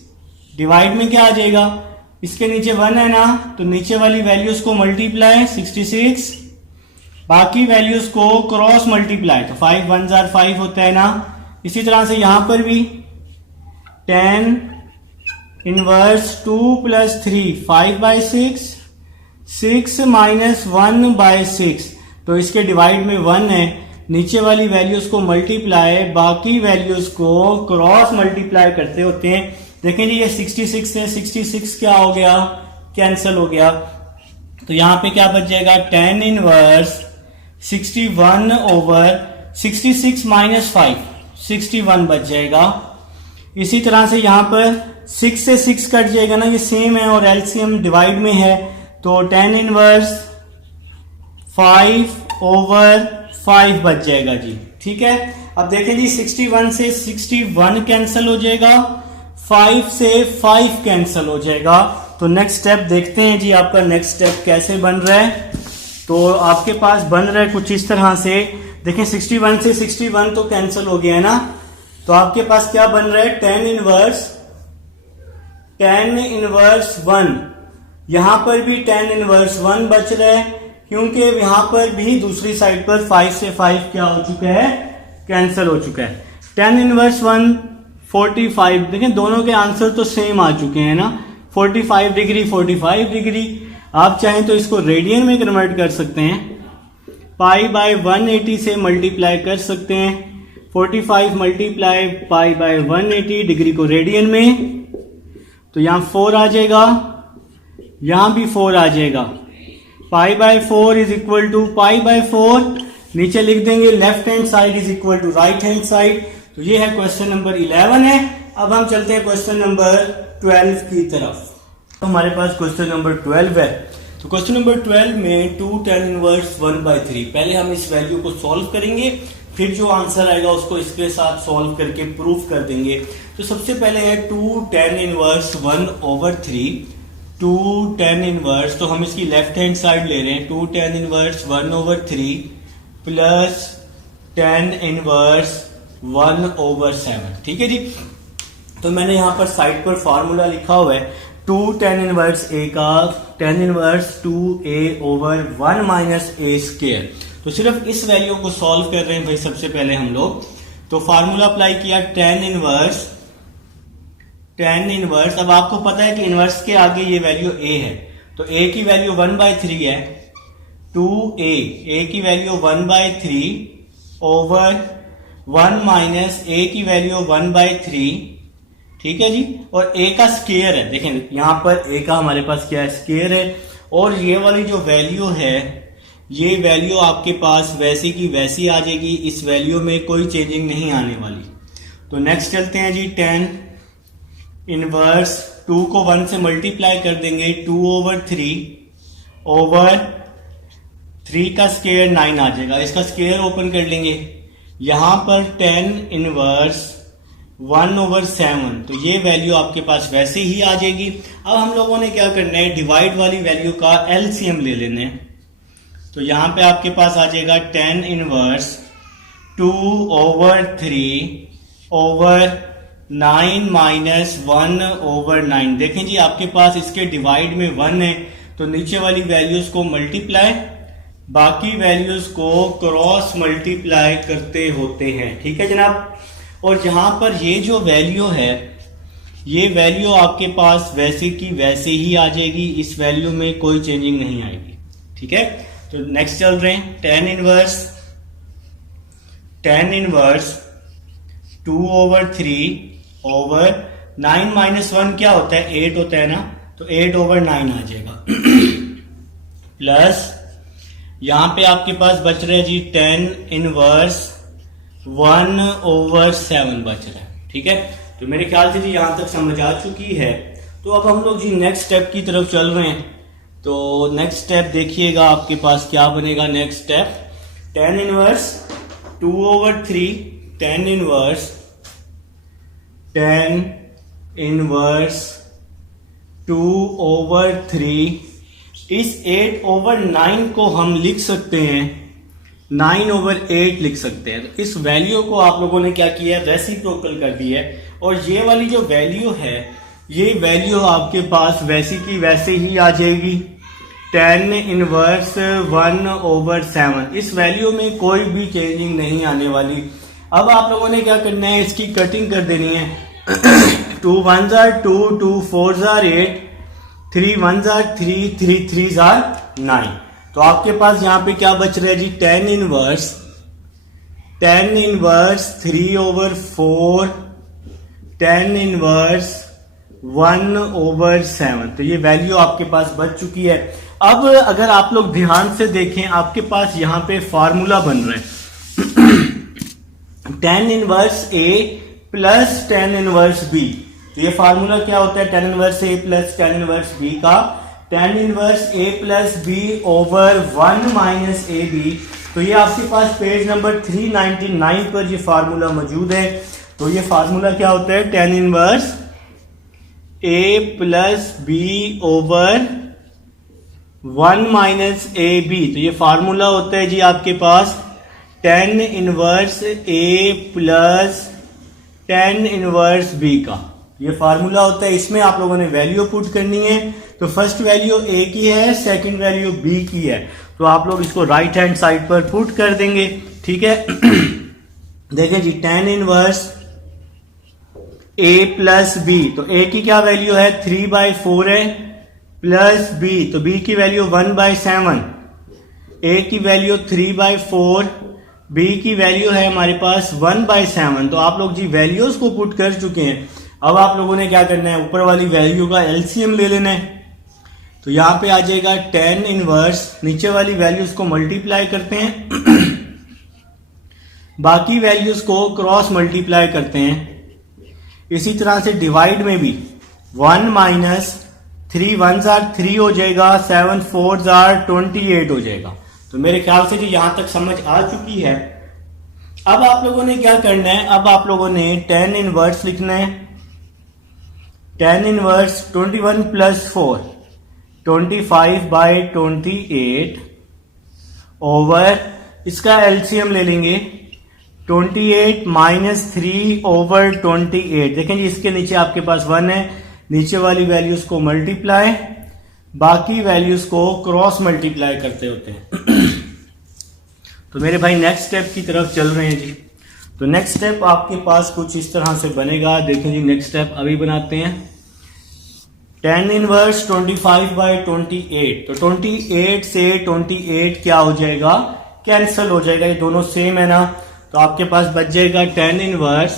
Divide में क्या आ जाएगा, इसके नीचे 1 है ना, तो नीचे वाली वैल्यूज को मल्टीप्लाई 66, बाकी वैल्यूज को क्रॉस मल्टीप्लाई, तो 5 1s are 5 होता है ना। इसी तरह से यहां पर भी tan इनवर्स 2 प्लस 3 5/6, 6 माइनस 1/6, तो इसके डिवाइड में 1 है, नीचे वाली वैल्यूज को मल्टीप्लाई बाकी वैल्यूज को क्रॉस मल्टीप्लाई करते होते हैं। देखें जी ये 66 है, 66 क्या हो गया, कैंसिल हो गया, तो यहां पे क्या बच जाएगा, tan इनवर्स 61 ओवर 66 माइनस 5, 61 बच जाएगा। इसी तरह से यहां पर 6 से 6 कट जाएगा ना, ये सेम है और एलसीएम डिवाइड में है, तो tan इनवर्स 5 ओवर 5 बच जाएगा जी। ठीक है, अब देखें जी 61 से 61 कैंसिल हो जाएगा, 5 से 5 कैंसिल हो जाएगा। तो नेक्स्ट स्टेप देखते हैं जी, आपका नेक्स्ट स्टेप कैसे बन रहा है। तो आपके पास बन रहा है कुछ इस तरह से, देखें 61 से 61 तो कैंसिल हो गया है ना, तो आपके पास क्या बन रहा है, tan इनवर्स 1, यहां पर भी tan इनवर्स 1 बच रहा है, क्योंकि यहां पर भी दूसरी साइड पर 5 से 5 क्या हो चुका है, कैंसिल हो चुका है। tan इनवर्स 1 45, देखें दोनों के आंसर तो सेम आ चुके हैं ना, 45 डिग्री 45 डिग्री। आप चाहें तो इसको रेडियन में कन्वर्ट कर सकते हैं, पाई बाय 180 से मल्टीप्लाई कर सकते हैं, 45 मल्टीप्लाई पाई बाय 180 डिग्री को रेडियन में, तो यहां 4 आ जाएगा, यहां भी 4 आ जाएगा, pi by 4 is equal to pi by 4, नीचे लिख देंगे left hand side is equal to right hand side. तो ये है क्वेश्चन नंबर 11 है। अब हम चलते हैं क्वेश्चन नंबर 12 की तरफ। तो हमारे पास क्वेश्चन नंबर 12 है। तो क्वेश्चन नंबर 12 में 2 tan इनवर्स 1/3, पहले हम इस वैल्यू को सॉल्व करेंगे, फिर जो आंसर आएगा उसको इसके साथ सॉल्व करके प्रूफ कर देंगे। तो सबसे पहले है 2 tan इनवर्स 1/3, 2 tan इनवर्स, तो हम इसकी लेफ्ट हैंड साइड ले रहे हैं, 2 tan inverse 1/3 plus tan inverse 1/7। ठीक है जी, तो मैंने यहां पर साइड पर फॉर्मूला लिखा हुआ है, 2 tan इनवर्स a का tan inverse 2a over 1 minus a square. तो सिर्फ इस वैल्यू को सॉल्व कर रहे हैं भाई सबसे पहले हम लोग। तो फॉर्मूला अप्लाई किया tan इनवर्स, अब आपको पता है कि इनवर्स के आगे ये वैल्यू a है, तो a की वैल्यू 1/3 है, 2a की वैल्यू 1/3 ओवर 1 माइनस a की वैल्यू 1/3। ठीक है जी, और a का स्क्वायर है, देखें यहां पर a का हमारे पास क्या है, स्क्वायर है, और ये वाली जो वैल्यू है, ये वैल्यू आपके पास वैसी की वैसी आ जाएगी, इस वैल्यू में कोई चेंजिंग नहीं आने वाली। तो नेक्स्ट चलते हैं जी, tan इनवर्स 2 को 1 से मल्टीप्लाई कर देंगे, 2/3 ओवर 3 का स्क्वायर 9 आ जाएगा, इसका स्क्वायर ओपन कर लेंगे, यहां पर tan इनवर्स 1/7, तो ये वैल्यू आपके पास वैसे ही आ जाएगी। अब हम लोगों ने क्या करना है, डिवाइड वाली वैल्यू का एलसीएम ले लेना है। तो यहां पे आपके पास आ जाएगा tan इनवर्स 2/3 ओवर 9 माइनस 1/9। देखें जी आपके पास इसके डिवाइड में 1 है, तो नीचे वाली वैल्यूज को मल्टीप्लाई बाकी वैल्यूज को क्रॉस मल्टीप्लाई करते होते हैं। ठीक है जनाब, और यहां पर ये जो वैल्यू है, ये वैल्यू आपके पास वैसे की वैसे ही आ जाएगी, इस वैल्यू में कोई चेंजिंग नहीं आएगी। ठीक है, तो नेक्स्ट चल रहे हैं, tan इनवर्स 2/3 ओवर 9 माइनस 1 क्या होता है, 8 होता है ना, तो 8/9 आ जाएगा प्लस यहां पे आपके पास बच रहा है जी tan इनवर्स 1/7 बच रहा है। ठीक है, तो मेरे ख्याल से जी यहां तक समझ आ चुकी है। तो अब हम लोग जी नेक्स्ट स्टेप की तरफ चल रहे हैं। तो नेक्स्ट स्टेप देखिएगा आपके पास क्या बनेगा। Next step, tan inverse 2/3, tan inverse 2/3, इस 8/9 को हम लिख सकते हैं 9/8 लिख सकते हैं। तो इस वैल्यू को आप लोगों ने क्या किया, रेसिप्रोकल कर दिया है, और ये वाली जो वैल्यू है, ये वैल्यू आपके पास वैसी की वैसे ही आ जाएगी, tan इनवर्स 1/7। इस वैल्यू में कोई भी चेंजिंग नहीं आने वाली। अब आप लोगों ने क्या करना है, इसकी कटिंग कर देनी है। 2 1s are 2, 2 4s are 8, 3 1s are 3, 3 3s are 9। तो आपके पास यहाँ पे क्या बच रहा है जी, tan इनवर्स 3/4 tan इनवर्स 1/7। तो ये वैल्यू आपके पास बच चुकी है। अब अगर आप लोग ध्यान से देखें, आपके पास यहाँ पे फार्मूला बन रहा है tan inverse A plus tan inverse B। तो ये फार्मूला क्या होता है tan inverse A plus tan inverse B का, tan inverse A plus B over 1 minus AB। तो ये आपके पास पेज नंबर 399 पर ये फार्मूला मौजूद है। तो ये फार्मूला क्या होता है, tan inverse A plus B over 1 minus AB। तो ये फार्मूला होता है जी आपके पास tan inverse A plus tan inverse B का। ये फार्मूला होता है, इसमें आप लोगों ने वैल्यू पुट करनी है। तो फर्स्ट वैल्यू A की है, सेकंड वैल्यू B की है। तो आप लोग इसको राइट हैंड साइड पर पुट कर देंगे, ठीक है। देखिए जी, tan inverse A plus B, तो A की क्या वैल्यू है 3/4 है, प्लस B, तो B की वैल्यू 1/7, A की वैल्यू 3/4, B की वैल्यू है हमारे पास 1/7। तो आप लोग जी वैल्यूज को पुट कर चुके हैं। अब आप लोगों ने क्या करना है, ऊपर वाली वैल्यू का एलसीएम ले लेना है। तो यहां पे आ जाएगा tan इनवर्स, नीचे वाली वैल्यूज को मल्टीप्लाई करते हैं बाकी वैल्यूज को क्रॉस मल्टीप्लाई करते हैं। इसी तरह से डिवाइड में भी 1 माइनस 3 1s are 3 हो जाएगा, 7 4s are 28 हो जाएगा। तो मेरे ख्याल से जी यहां तक समझ आ चुकी है। अब आप लोगों ने क्या करना है, अब आप लोगों ने tan इनवर्स लिखना है। tan इनवर्स 21 प्लस 4 25/28 ओवर, इसका एलसीएम ले लेंगे 28 माइनस 3 ओवर 28। देखें जी, इसके नीचे आपके पास 1 है, नीचे वाली वैल्यूज को मल्टीप्लाई, बाकी वैल्यूज को क्रॉस मल्टीप्लाई करते होते हैं। तो मेरे भाई नेक्स्ट स्टेप की तरफ चल रहे हैं जी। तो नेक्स्ट स्टेप आपके पास कुछ इस तरह से बनेगा। देखें जी, नेक्स्ट स्टेप अभी बनाते हैं। tan इनवर्स 25/28, तो 28 से 28 क्या हो जाएगा, कैंसिल हो जाएगा, ये दोनों सेम है ना। तो आपके पास बच जाएगा tan इनवर्स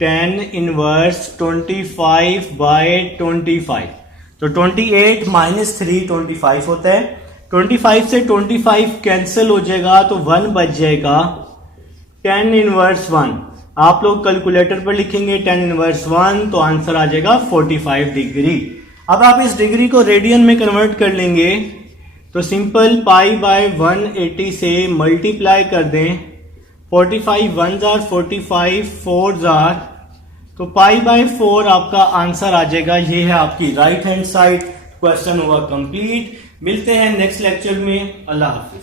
25/25। तो 28 माइनस 3 25 होता है। 25 से 25 कैंसिल हो जाएगा, तो 1 बच जाएगा tan इनवर्स 1। आप लोग कैलकुलेटर पर लिखेंगे tan इनवर्स 1, तो आंसर आ जाएगा 45 डिग्री। अब आप इस डिग्री को रेडियन में कन्वर्ट कर लेंगे, तो सिंपल π/180 से मल्टीप्लाई कर दें। 45 1s are 45, 4s are, तो π/4 आपका आंसर आ जाएगा। ये है आपकी राइट हैंड साइड। क्वेश्चन हुआ कंप्लीट। मिलते हैं नेक्स्ट लेक्चर में। अल्लाह हाफिज।